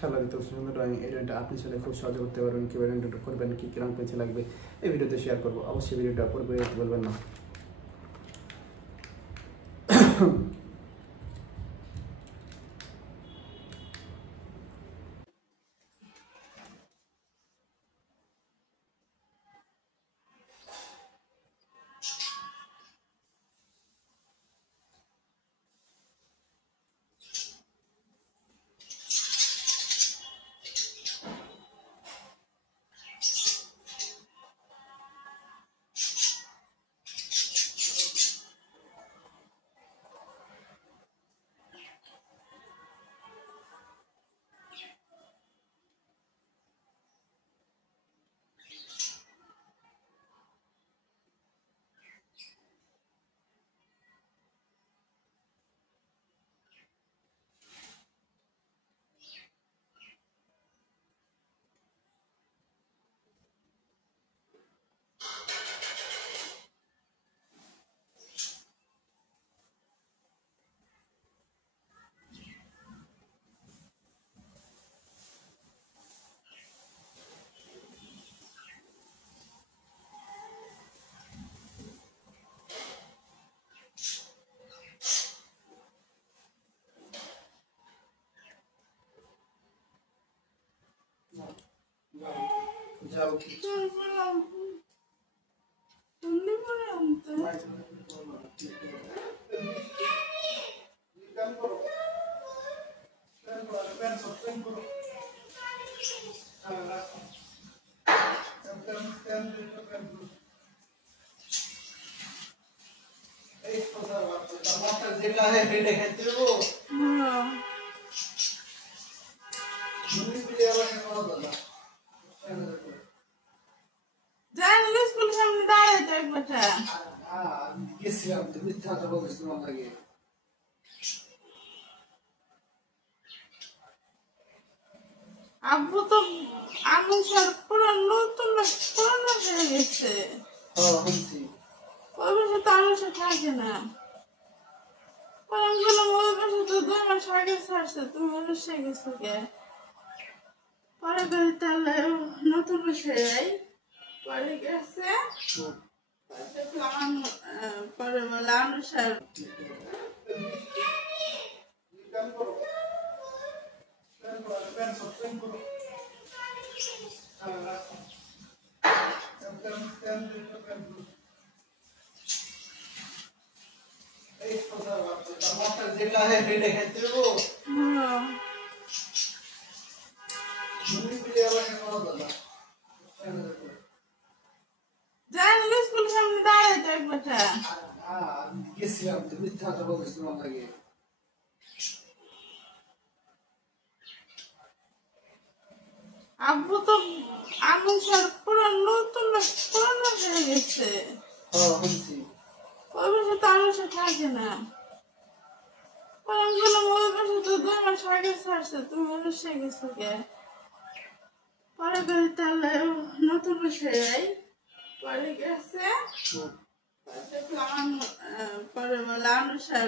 খেলা দিতে সুন্দর ড্রয়িং। এই ড্রয়িংটা আপনি চাইলে খুব সহজে করতে পারবেন। কীভাবে ড্রয়িংটা করবেন, কী কী রং পেন্সিল লাগবে এই ভিডিওতে শেয়ার করবো। অবশ্যই ভিডিওটা পূর্বে বলবেন না। যাও কি যেটা হেঁটে খেতে দেবো স্কুল সামনে দাঁড়ায় তো একটা গেছিলাম তো মিথ্যা কথা বলছিলাম আগে। আব্বু তো আমি পুরো নতুন পুরানো হয়ে গেছে। ওই বছর তো আমার সাথে থাকে না। আমি বললাম ওই বছর তো 2 মাস আগে ছাড়ছে, তুমি বসে গেছো কে? পরে করে তাহলে নতুন বসে যাই। পরে গেছে পরে বলে আমরা স্যার যেটা হেঁটে খেতে দেবো স্কুল সামনে দাঁড়ায় তো একটা গেছিলাম তো মিথ্যা কথা বলছিলাম আগে। আব্বু তো আমি পুরো নতুন পুরানো হয়ে গেছে। ওই বছর তো আমার সাথে থাকে না। আমি বললাম ওই বছর তো 2 মাস আগে ছাড়ছে, তুমি বসে গেছো কে? পরে করে তাহলে নতুন বসে যাই। পরে গেছে পরে বলে আমরা স্যার